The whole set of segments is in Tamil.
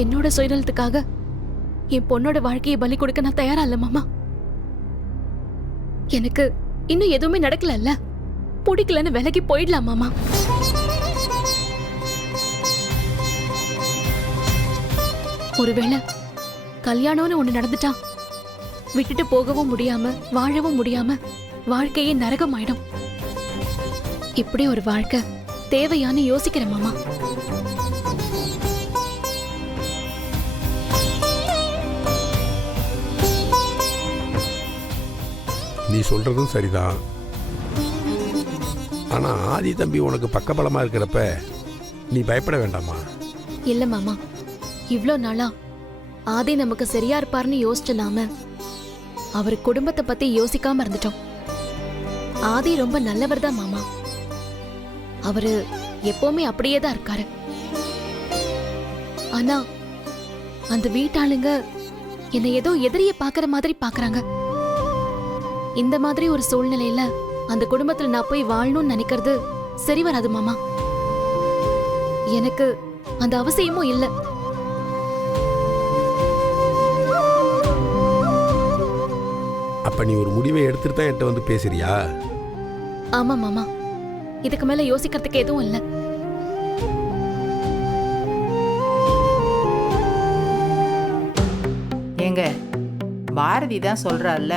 என்னோட சுயநலத்துக்காக என் பொண்ணோட வாழ்க்கையை பலி கொடுக்க நான் தயாரா இல்ல மாமா. எனக்கு இன்னும் எதுவுமே நடக்கல, பிடிக்கலன்னு விலகி போயிடலாம் மாமா. ஒருவேளை கல்யாணம்னு ஒண்ணு நடந்துட்டா விட்டுட்டு போகவும் முடியாம வாழவும் முடியாம வாழ்க்கையே நரகமாயிடும். இப்படி ஒரு வாழ்க்கை தேவையான்னு யோசிக்கிறேன் மாமா. நீ சொல்றதும் சரிதான். ஆனா ஆதி தம்பி உனக்கு பக்கபலமா இருக்கிறப்ப நீ பயப்பட வேண்டாமா? இல்ல மாமா, இவ்ளோ நாளா ஆதி நமக்கு சரியா இருப்பார்னு யோசிச்ச நாம அவர் குடும்பத்தை பத்தி யோசிக்காம இருந்துட்டோம். ஆதி ரொம்ப நல்லவர் தான் மாமா. அவரு எப்பவுமே அப்படியே தான் இருக்காரு. ஆனா அந்த வீட்டாளுங்க என்னை ஏதோ எதிரிய பாக்குற மாதிரி பாக்குறாங்க. இந்த மாதிரி ஒரு சூழ்நிலையில அந்த குடும்பத்துல நான் போய் வாழணும்னு நினைக்கிறது சரி வராது மாமா. எனக்கு அந்த அவசியமும் இல்ல. அப்ப நீ ஒரு முடிவை எடுத்துட்டு தான் என்கிட்ட வந்து பேசுறியா? ஆமா மாமா, இதுக்கு மேல யோசிக்கிறதுக்கு எதுவும் இல்ல. ஏங்க, பாரதி தான் சொல்றாள்ல.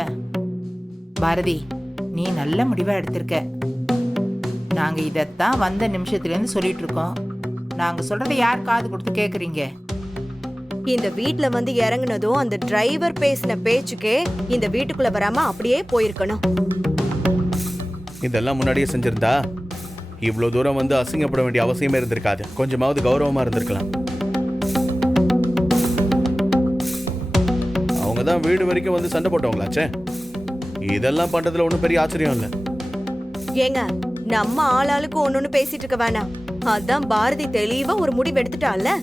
பாரதி, நீ நல்ல முடிவா எடுத்திருக்க. நாங்க இதத்தான் வந்த நிமிஷத்துல இருந்து சொல்லிட்டு இருக்கோம். நாங்க சொல்றதை யார் காது கொடுத்து கேக்குறீங்க? இந்த வீட்ல வந்து இறங்குனதும் அந்த டிரைவர் பேசின பேச்சுக்கே இந்த வீட்டுக்குள்ள வராம அப்படியே போயிருக்கணும். இதெல்லாம் முன்னாடியே செஞ்சிருந்தா இவ்வளவு தூரம் வந்து அசிங்கப்பட வேண்டிய அவசியமே இருந்திருக்காது. கொஞ்சமாவது கௌரவமா இருந்திருக்கலாம். அவங்க தான் வீடு வரைக்கும் வந்து சண்டை போட்டவங்களாச்சே. இதெல்லாம் பண்றதுல ஒன்றும் பெரிய ஆச்சரியம் இல்லை. ஏங்க, நம்ம ஆளாளுக்கு ஒன்னொன்னு பேசிட்டு இருக்க வேணாம். அதான் பாரதி தெளிவா ஒரு முடிவு எடுத்துட்டால.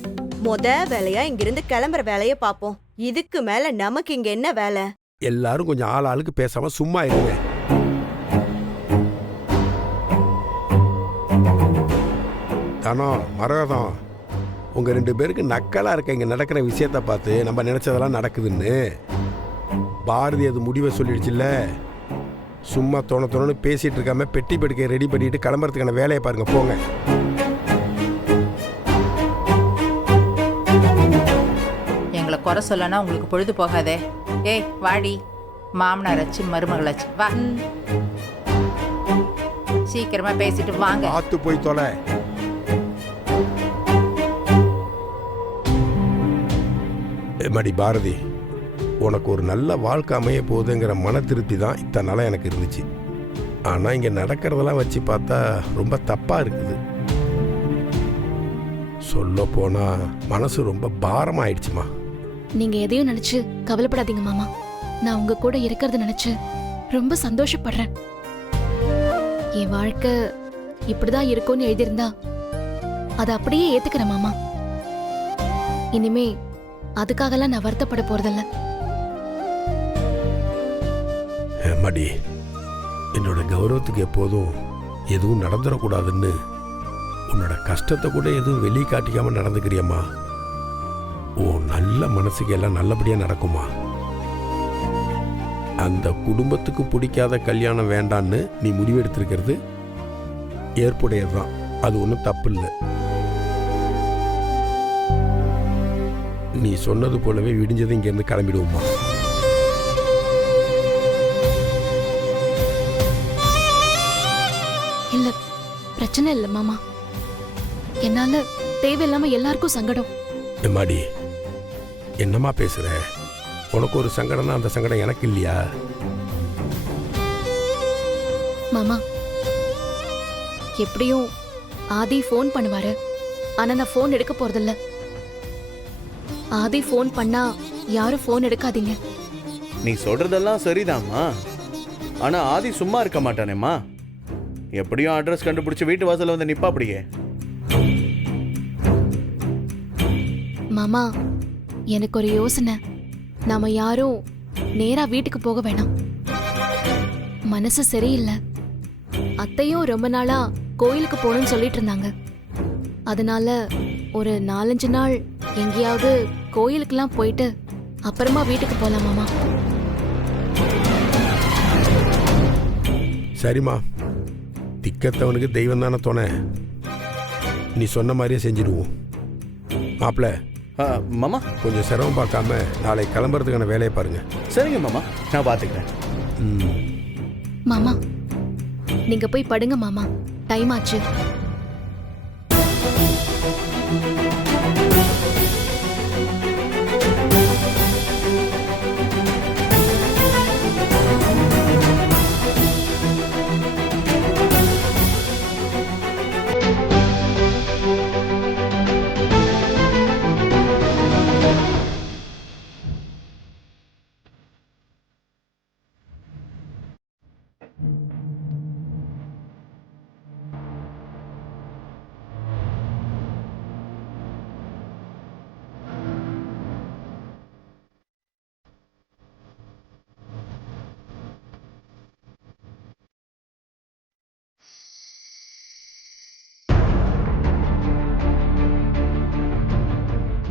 முத வேலையா இங்கிருந்து கிளம்புற வேலைய பாப்போம். இதுக்கு மேல நமக்கு இங்க என்ன வேலை? எல்லாரும் கொஞ்சம் ஆளாளுக்கு பேசாம சும்மா இருங்க. தானோ மரகதம், உங்க 2 பேருக்கு நக்கலா இருக்க இங்க நடக்கிற விஷயத்த பார்த்து நம்ம நினைச்சதெல்லாம் நடக்குதுன்னு. பாரதி அது முடிவை சொல்லிடுச்சுல்ல. சும்மா தோணு பேசிட்டு இருக்காம பெட்டி படுக்கையை ரெடி பண்ணிட்டு கிளம்புறதுக்கான வேலையை பாருங்க, போங்க. எங்களை குறை சொல்லனா உங்களுக்கு பொழுது போகாதே. ஏய் வாடி, மாமனார் அச்சு மருமகளாச்சு, வா. சீக்கிரமா பேசிட்டு வாங்க. பார்த்து போய் தொலை. மடி பாரதி, உனக்கு ஒரு நல்ல வாழ்க்கை அமைய போகுதுங்கிற மன திருப்தி தான் இத்தனை நாளாக எனக்கு இருந்துச்சு. ஆனால் இங்கே நடக்கிறதெல்லாம் வச்சு பார்த்தா ரொம்ப தப்பாக இருக்குது. சொல்ல போனால் மனசு ரொம்ப பாரமாயிடுச்சுமா. நீங்க எதையும் நினைச்சு கவலைப்படாதீங்க மாமா. நான் உங்க கூட இருக்கிறத நினைச்சு ரொம்ப சந்தோஷப்படுறேன். என் வாழ்க்கை இப்படிதான் இருக்கும்னு எழுதியிருந்தா அதை அப்படியே ஏத்துக்கிறேன் மாமா. இனிமே அதுக்காகலாம் நான் வருத்தப்பட போறதில்ல. மடி, என்னோட கௌரவத்துக்கு எப்போதும் எதுவும் நடந்துடக்கூடாதுன்னு உன்னோட கஷ்டத்தை கூட எதுவும் வெளியே காட்டிக்காம நடந்துக்கிறியம்மா. ஓ நல்ல மனசுக்கு எல்லாம் நல்லபடியா நடக்குமா. அந்த குடும்பத்துக்கு பிடிக்காத கல்யாணம் வேண்டான்னு நீ முடிவெடுத்திருக்கிறது ஏற்புடையதுதான். அது ஒன்றும் தப்பு இல்லை. நீ சொன்னது போலவே விடிஞ்சது இங்கேருந்து கிளம்பிடுவோமா. இல்ல, பிரச்சனை இல்ல மாமா. என்னால தேவையில்லாம எல்லாருக்கும் சங்கடம். எம்மாடி, என்னம்மா பேசுற? உனக்கு ஒரு சங்கடம்னா அந்த சங்கடம் எனக்கு இல்லையா? மாமா, எப்படியும் ஆதி ஃபோன் பண்ணுவாரு. ஆனா நான் ஃபோன் எடுக்க போறதில்ல. ஆதி ஃபோன் பண்ணா யாரும் ஃபோன் எடுக்காதீங்க. நீ சொல்றதெல்லாம் சரிதாம்மா. ஆனா ஆதி சும்மா இருக்க மாட்டானேம்மா. எப்படியும் அட்ரஸ் கண்டுபிடிச்சு வீட்டு வாசல்ல வந்து நிப்பா. அப்படியே மாமா, எனக்கு ஒரு யோசனை. நாம யாரும் நேரா வீட்டுக்கு போக வேணாம். மனசு சரியில்லை. அத்தையும் ரொம்ப நாளா கோயிலுக்கு போகணும்னு சொல்லிட்டு இருந்தாங்க. அதனால ஒரு 4-5 நாள் எங்கேயாவது கோயிலுக்கெல்லாம் போயிட்டு அப்புறமா வீட்டுக்கு போலாம் மாமா. சரிம்மா, திக்கத்தவனுக்கு தெய்வம் தானே துணை. நீ சொன்ன மாதிரியே செஞ்சிடுவோம். மாப்பிள்ள, மாமா கொஞ்சம் சிரமம் பார்க்காம நாளை கிளம்புறதுக்கான வேலையை பாருங்க. சரிங்க மாமா, நான் பார்த்துக்கிறேன். மாமா நீங்க போய் படுங்க மாமா, டைம் ஆச்சு.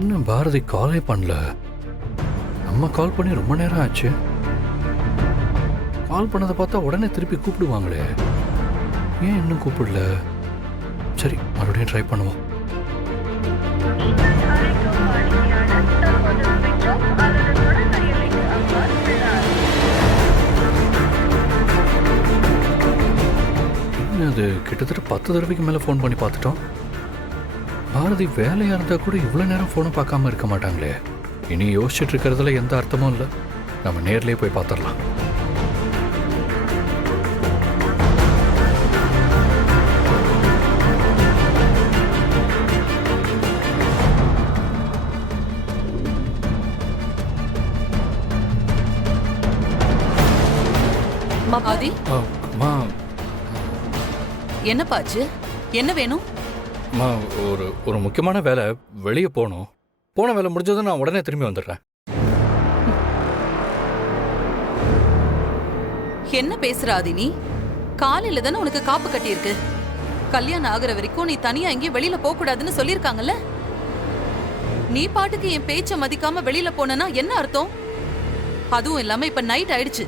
இன்னும் பாரதி காலே பண்ணல. நம்ம கால் பண்ணி ரொம்ப நேரம் ஆச்சு. கால் பண்ணதை பார்த்தா உடனே திருப்பி கூப்பிடுவாங்களே, ஏன் இன்னும் கூப்பிடல? சரி, மறுபடியும் ட்ரை பண்ணுவோம். அது கிட்டத்தட்ட 10 தடவைக்கு மேலே ஃபோன் பண்ணி பார்த்துட்டோம். பாரதி வேலையாக இருந்தால் கூட இவ்வளோ நேரம் ஃபோனை பார்க்காம இருக்க மாட்டாங்களே. இனி யோசிச்சுட்டு இருக்கிறதுல எந்த அர்த்தமும் இல்லை. நம்ம நேர்லேயே போய் பார்த்துடலாம். ஆதி, அம்மா, என்னப்பாச்சு? என்ன வேணும்? அம்மா, ஒரு முக்கியமான வேலை, வெளியே போகணும். போன வேலை முடிஞ்சதும் நான் உடனே திரும்பி வந்துடுறேன். என்ன பேசுற ஆதி நீ? காலையில தானே உனக்கு காப்பு கட்டியிருக்கு. கல்யாணம் ஆகுற வரைக்கும் நீ தனியா எங்கேயும் வெளியில போக கூடாதுன்னு சொல்லிருக்காங்கல்ல. நீ பாட்டுக்கு என் பேச்ச மதிக்காம வெளியில போனா என்ன அர்த்தம்? அதுவும் இல்லாம இப்ப நைட் ஆயிடுச்சு.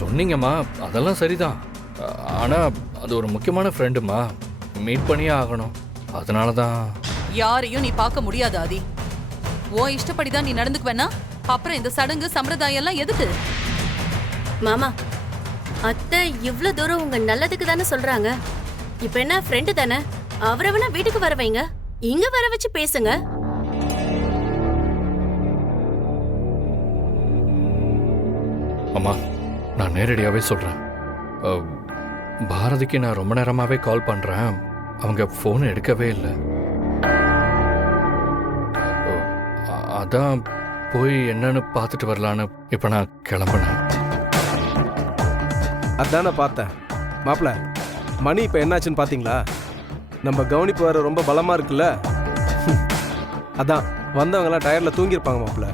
சொன்னீங்கம்மா, அதெல்லாம் சரிதான். ஆனா அது ஒரு முக்கியமான ஃப்ரெண்டுமா, மீட் பண்ணியே ஆகணும். அதனால தான். யாரையும் நீ பார்க்க முடியாது ஆதி. உன் இஷ்டப்படிதான் நீ நடந்துக்குவேனா? அப்புறம் இந்த சடங்கு சம்பிரதாயம் எல்லாம் எதுக்கு? மாமா, அத்தை இவ்ளோ தூரம் உங்க நல்லதுக்கு தானே சொல்றாங்க. இப்ப என்ன ஃப்ரெண்டு தானே, அவரை வேணா வீட்டுக்கு வர வைங்க, இங்க வர வச்சு பேசுங்க. அம்மா, நான் நேரடியாவே சொல்றேன். பாரதிக்கு நான் ரொம்ப நேரமாவே கால் பண்றேன், அவங்க போன் எடுக்கவே இல்லை. அதான் போய் என்னன்னு பார்த்துட்டு வரலான்னு இப்ப நான் கிளம்பினேன். அதானே பார்த்தேன். மாப்பிள்ள, மணி இப்போ என்னாச்சுன்னு பார்த்தீங்களா? நம்ம கவனிப்பு வர ரொம்ப பலமாக இருக்குல்ல. அதான் வந்தவங்கலாம் டயர்ல தூங்கியிருப்பாங்க மாப்பிள்ள.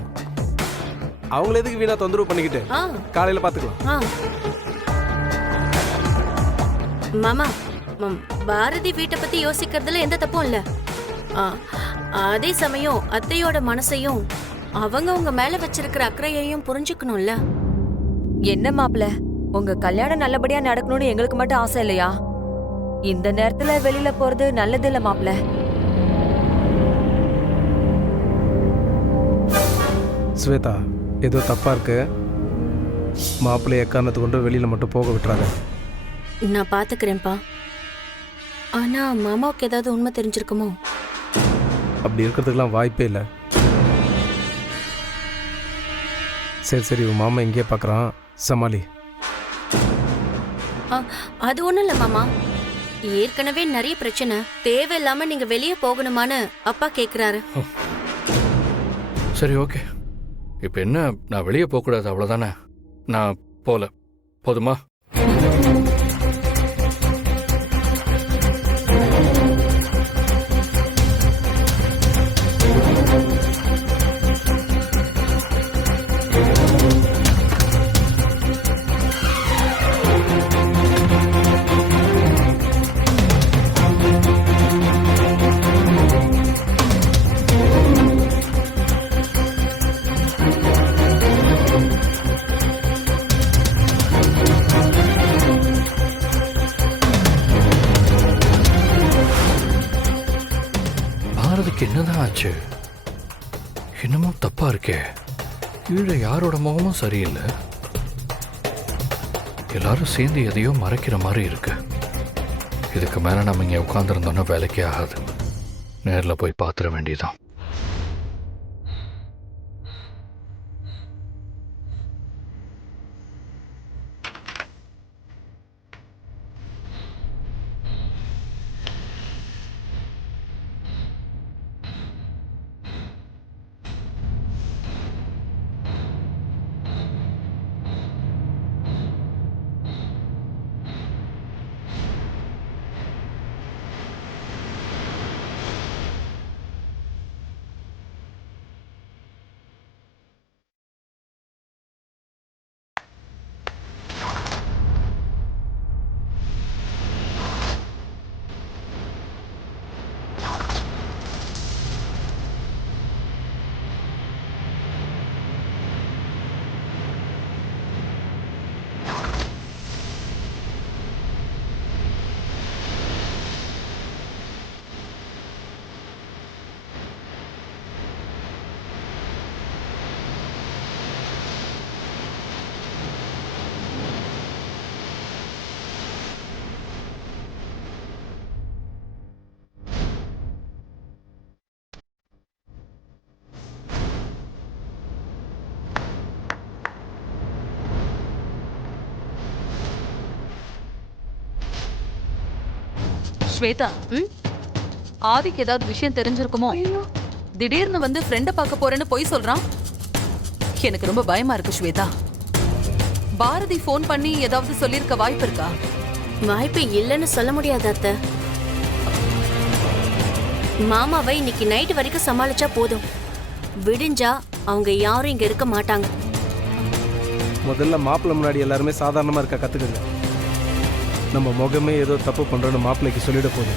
அவங்கள எதுக்கு வீணா தொந்தரவு பண்ணிக்கிட்டு, காலையில் பார்த்துக்கலாம். மாமா, பாரதி வீட்டை பத்தி யோசிக்கிறதுல எந்த தப்பும் இல்ல. அதே சமயம் அத்தையோட மனசையும் அவங்க உங்க மேல வச்சிருக்கிற அக்கறையையும் புரிஞ்சுக்கணும்ல. என்ன மாப்பிள்ள, உங்க கல்யாணம் நல்லபடியா நடக்கணும்னு எங்களுக்கு மட்டும் ஆசை இல்லையா? இந்த நேரத்துல வெளியில போறது நல்லது இல்ல மாப்பிள்ள. ஸ்வேதா, ஏதோ தப்பா இருக்கு. மாப்பிள்ளை எக்காரணத்தை கொண்டு வெளியில மட்டும் போக விட்டுறாங்க. நான் பாத்துக்கிறேன்ப்பா. ஆனா மாமாவுக்கு ஏதாவது உண்மை தெரிஞ்சிருக்குமோ? அப்படி இருக்கிறதுக்கெல்லாம் வாய்ப்பே இல்லை. சரி சரி, உன் மாமா எங்கேயே பார்க்குறான், சமாளி. அது ஒண்ணும் இல்ல மாமா, ஏற்கனவே நிறைய பிரச்சனை, தேவையில்லாம நீங்க வெளியே போகணுமான்னு அப்பா கேக்குறாரு. சரி, ஓகே. இப்ப என்ன, நான் வெளியே போக கூடாது அவ்வளவுதானே? நான் போல, போதுமா? என்னாச்சு? இன்னமும் தப்பா இருக்கே. கீழே யாரோட முகமும் சரியில்லை. எல்லாரும் சேர்ந்து எதையோ மறைக்கிற மாதிரி இருக்கு. இதுக்கு மேல நம்ம இங்க உட்கார்ந்துருந்தோம்னா வேலைக்கே ஆகாது. நேர்ல போய் பாத்துற வேண்டியதான். ஸ்வேதா, ஆதிக்கு ஏதாவது விஷயம் தெரிஞ்சிருக்குமோ? திடீர்னு வந்து ஃப்ரெண்ட பார்க்க போறேன்னு பொய் சொல்றான். எனக்கு ரொம்ப பயமா இருக்கு ஸ்வேதா. பாரதி ஃபோன் பண்ணி ஏதாவது சொல்லிருக்க வாய்ப்பு இருக்கா? வாய்ப்பு இல்லைன்னு சொல்ல முடியாது அத்தை. மாமாவை இன்னைக்கு நைட் வரைக்கும் சமாளிச்சா போதும். விடிஞ்சா அவங்க யாரும் இங்க இருக்க மாட்டாங்க. முதல்ல மாப்பிள்ளை முன்னாடி எல்லாருமே சாதாரணமாக இருக்க கற்றுக்குங்க. நம்ம முகமே ஏதோ தப்பு பண்ணுறோன்னு மாப்பிள்ளைக்கு சொல்லிட போதும்.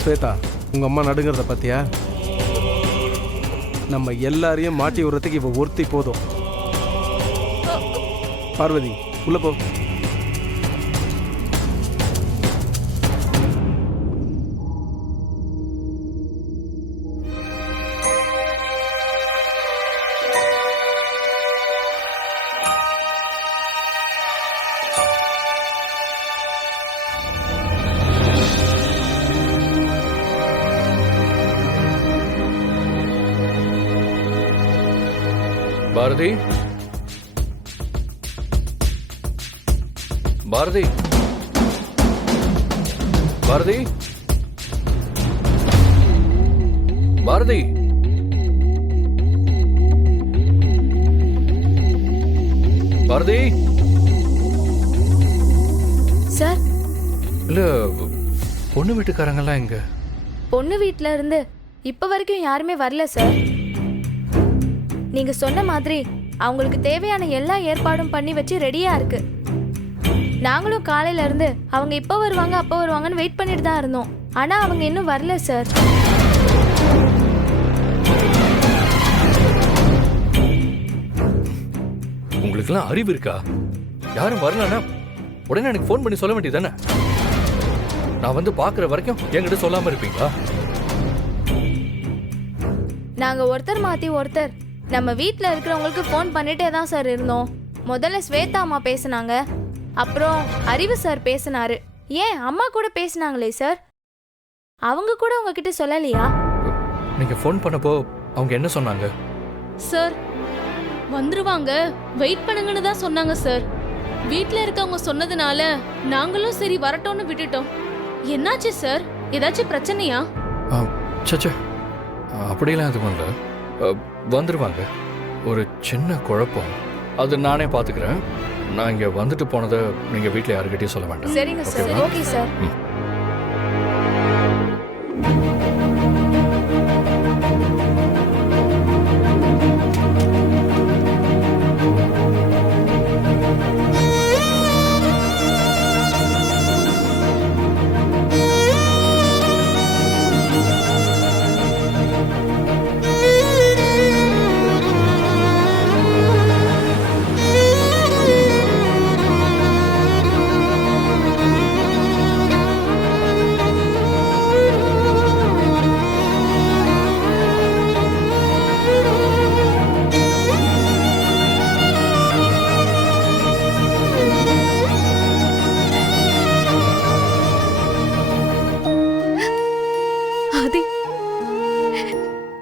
ஸ்வேதா, உங்கள் அம்மா நடுங்கிறத பார்த்தியா? நம்ம எல்லாரையும் மாட்டி விடுறதுக்கு இவ ஒருத்தி போதும். பார்வதி, உள்ள போ. பாரதி, பாரதி, பாரதி, பாரதி. பாரதி. சார், இல்ல, பொண்ணு வீட்டுக்காரங்கெல்லாம் எங்க? பொண்ணு வீட்ல இருந்து இப்ப வரைக்கும் யாருமே வரல சார். நீங்க சொன்ன மாதிரி அவங்களுக்கு தேவையான எல்லா ஏற்பாடும் பண்ணி வச்சு ரெடியா இருக்கு. நாங்களும் காலையில இருந்து அவங்க இப்ப வருவாங்க அப்ப வருவாங்கன்னு வெயிட் பண்ணிட்டு தான் இருந்தோம். ஆனா அவங்க இன்னும் வரல சார். உங்களுக்கெல்லாம் அறிவு இருக்கா? யாரும் வரலன்னா உடனே எனக்கு ஃபோன் பண்ணி சொல்ல வேண்டியதானே? நான் வந்து பாக்குற வரைக்கும் என்கிட்ட சொல்லாம இருப்பீங்களா? நாங்க ஒருத்தர் மாத்தி ஒருத்தர் நம்ம வீட்ல இருக்கிறவங்களுக்கு ஃபோன் பண்ணிட்டே தான் சார் இருந்தோம். முதல்ல ஸ்வேதா அம்மா பேசினாங்க, அப்புறம் அறிவு சார் பேசினாரு. ஏன் அம்மா கூட பேசினாங்களே சார், அவங்க கூட உங்ககிட்ட சொல்லலையா? நீங்க ஃபோன் பண்ணப்போ அவங்க என்ன சொன்னாங்க? சார், வந்துருவாங்க, வெயிட் பண்ணுங்கன்னு தான் சொன்னாங்க சார். வீட்ல இருக்கவங்க சொன்னதுனால நாங்களும் சரி வரட்டோம்னு விட்டுட்டோம். என்னாச்சு சார்? ஏதாச்சும் பிரச்சனையா? சச்சா, அப்படியெல்லாம் எதுவும் இல்லை. வந்துருவாங்க. ஒரு சின்ன குழப்பம், அது நானே பார்த்துக்கிறேன். நான் இங்கே வந்துட்டு போனதை நீங்கள் வீட்டில் யாருக்கிட்டையும் சொல்ல வேண்டாம். சரிங்க சார். Okay sir.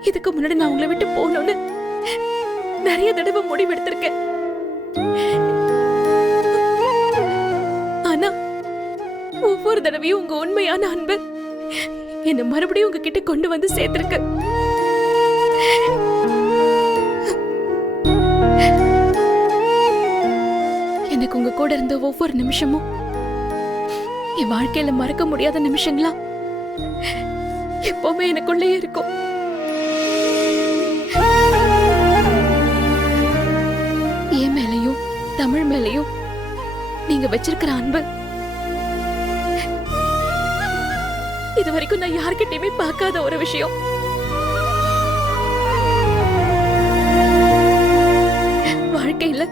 இதுக்கு முன்னாடி நான் உங்களை விட்டு போகணும்னு நிறைய தடவை முடிவெடுத்திருக்கேன். ஆனா ஒவ்வொரு தடவையும் உங்க உண்மையான அன்பு என்ன மறுபடியும் உங்ககிட்ட கொண்டு வந்து சேர்த்திருக்கு. எனக்கு உங்க கூட இருந்த ஒவ்வொரு நிமிஷமும் என் வாழ்க்கையில மறக்க முடியாத நிமிஷங்களா எப்பவுமே எனக்குள்ளே இருக்கும். என் மேலையும் தமிழ் மேலையும் நீங்க வச்சிருக்கிற அன்பு இது வரைக்கும் நான் யார்கிட்டயுமே பார்க்காத ஒரு விஷயம். வாழ்க்கையில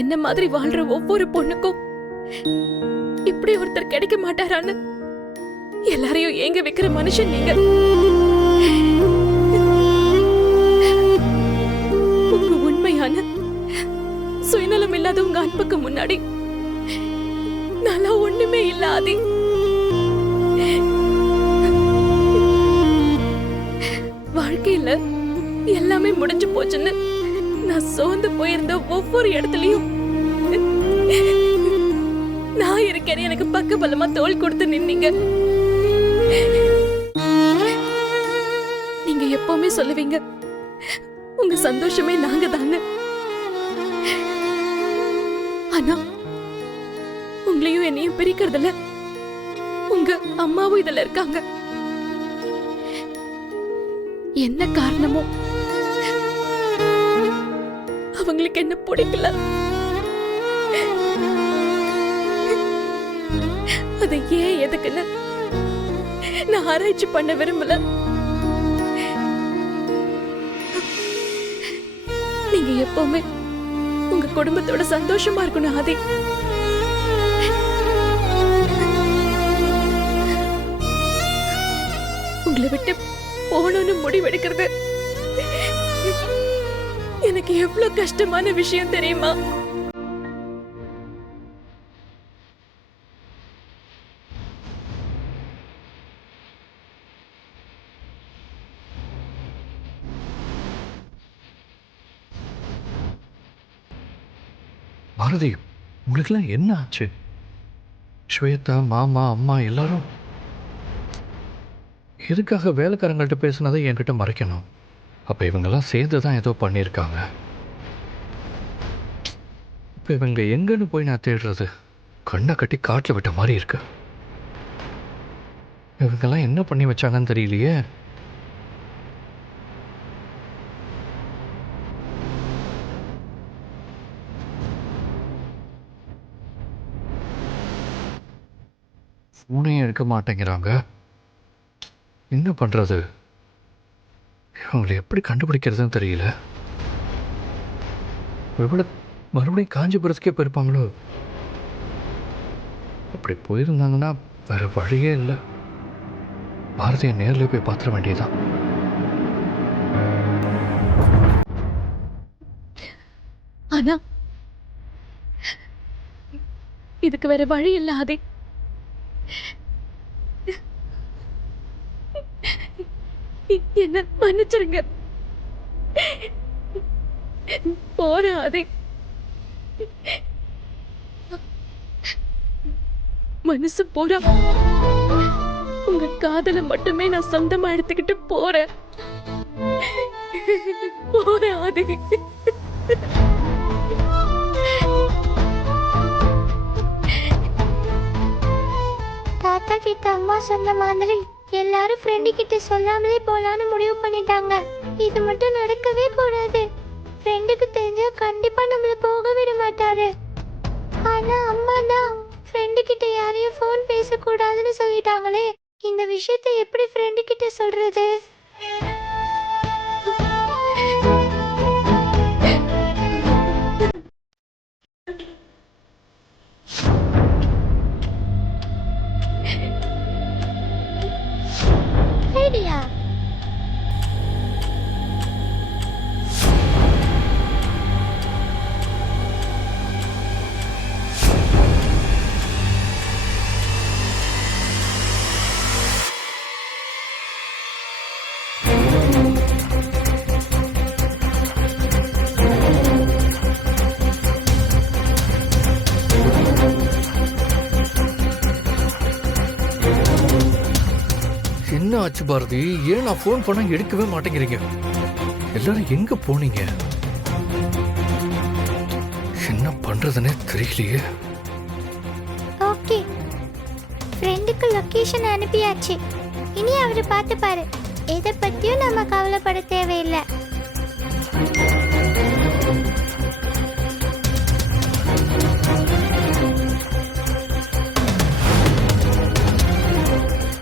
என்ன மாதிரி வாழ்ற ஒவ்வொரு பொண்ணுக்கும் இப்படி ஒருத்தர் கிடைக்க மாட்டாரான்னு எல்லாரையும் ஏங்க வைக்கிற மனுஷன் நீங்க. உங்க உண்மையான சுயநலம் இல்லாத உங்க அன்புக்கு முன்னாடி நல்லா ஒண்ணுமே இல்ல ஆதி. வாழ்க்கையில எல்லாமே முடிஞ்சு போச்சுன்னு நான் சோர்ந்து போயிருந்த ஒவ்வொரு இடத்துலயும் நான் இருக்கேன்னு எனக்கு பக்க பலமா தோள் கொடுத்து நின்னீங்க. நீங்க எப்பவுமே சொல்லுவீங்க உங்க சந்தோஷமே நாங்க தானே. ஆனா உங்களையும் என்னையும் பிரிக்கிறதுல உங்க அம்மாவும் இதுல இருக்காங்க. என்ன காரணமோ அவங்களுக்கு என்ன பிடிக்கல. அது ஏன் எதுக்குன்னு நான் ஆராய்ச்சி பண்ண விரும்பல. நீங்க எப்பவுமே உங்க குடும்பத்தோட சந்தோஷமா இருக்கணும் ஆதி. உங்களை விட்டு போகணும்னு முடிவெடுக்கிறது எனக்கு எவ்வளவு கஷ்டமான விஷயம் தெரியுமா? பாரதி, உங்களுக்குலாம் என்ன ஆச்சு? ஸ்வேதா, மாமா, அம்மா எல்லாரும் எதுக்காக வேலைக்காரங்கள்ட்ட பேசுனதை என்கிட்ட மறைக்கணும்? அப்போ இவங்கெல்லாம் சேர்ந்து தான் ஏதோ பண்ணியிருக்காங்க. இப்போ இவங்க எங்கன்னு போய் நான் தேடுறது? கண்ணை கட்டி காட்டில் விட்ட மாதிரி இருக்கு. இவங்கெல்லாம் என்ன பண்ணி வச்சாங்கன்னு தெரியலையே. ஃபோனையும் எடுக்க மாட்டேங்கிறாங்க. என்ன பண்ணுறது? இவங்களை எப்படி கண்டுபிடிக்கிறதுன்னு தெரியல. எவ்வளோ மறுபடியும் காஞ்சிபுரத்துக்கே போயிருப்பாங்களோ? அப்படி போயிருந்தாங்கன்னா வேறு வழியே இல்லை. பாரதியை நேரில் போய் பார்த்துட வேண்டியதுதான். ஆனா இதுக்கு வேற வழி இல்லை ஆதி. என்ன மன்னிச்சிருங்க. போறேன் ஆதி. மனசு போறா. உங்க காதலை மட்டுமே நான் சொந்தமா எடுத்துக்கிட்டு போறேன். போறேன் ஆதி. தாத்தா கிட்ட அம்மா சொன்ன மாதிரி எல்லாரும் ஃப்ரெண்டு கிட்ட சொல்லாமலே போலான்னு முடிவு பண்ணிட்டாங்க. இது மட்டும் நடக்கவே கூடாது. ஃப்ரெண்டுக்கு தெரிஞ்சா கண்டிப்பா நம்மள போக விட மாட்டாரு. ஆனா அம்மா தான் ஃப்ரெண்டு கிட்ட யாரையும் ஃபோன் பேசக்கூடாதுன்னு சொல்லிட்டாங்களே. இந்த விஷயத்தை எப்படி ஃப்ரெண்டு கிட்ட சொல்றது? ஐடியா. என்ன ஆச்சு பாரதி? ஏன் நான் ஃபோன் பண்ண எடுக்கவே மாட்டேங்கிறீங்க? எல்லாரும் எங்க போனீங்க? என்ன பண்றதுன்னே தெரியலையே. ஓகே, ஃப்ரெண்டுக்கு லொகேஷன் அனுப்பியாச்சு. இனி அவரு பார்த்து பாரு. எதை பத்தியும் நம்ம கவலைப்பட தேவையில்லை.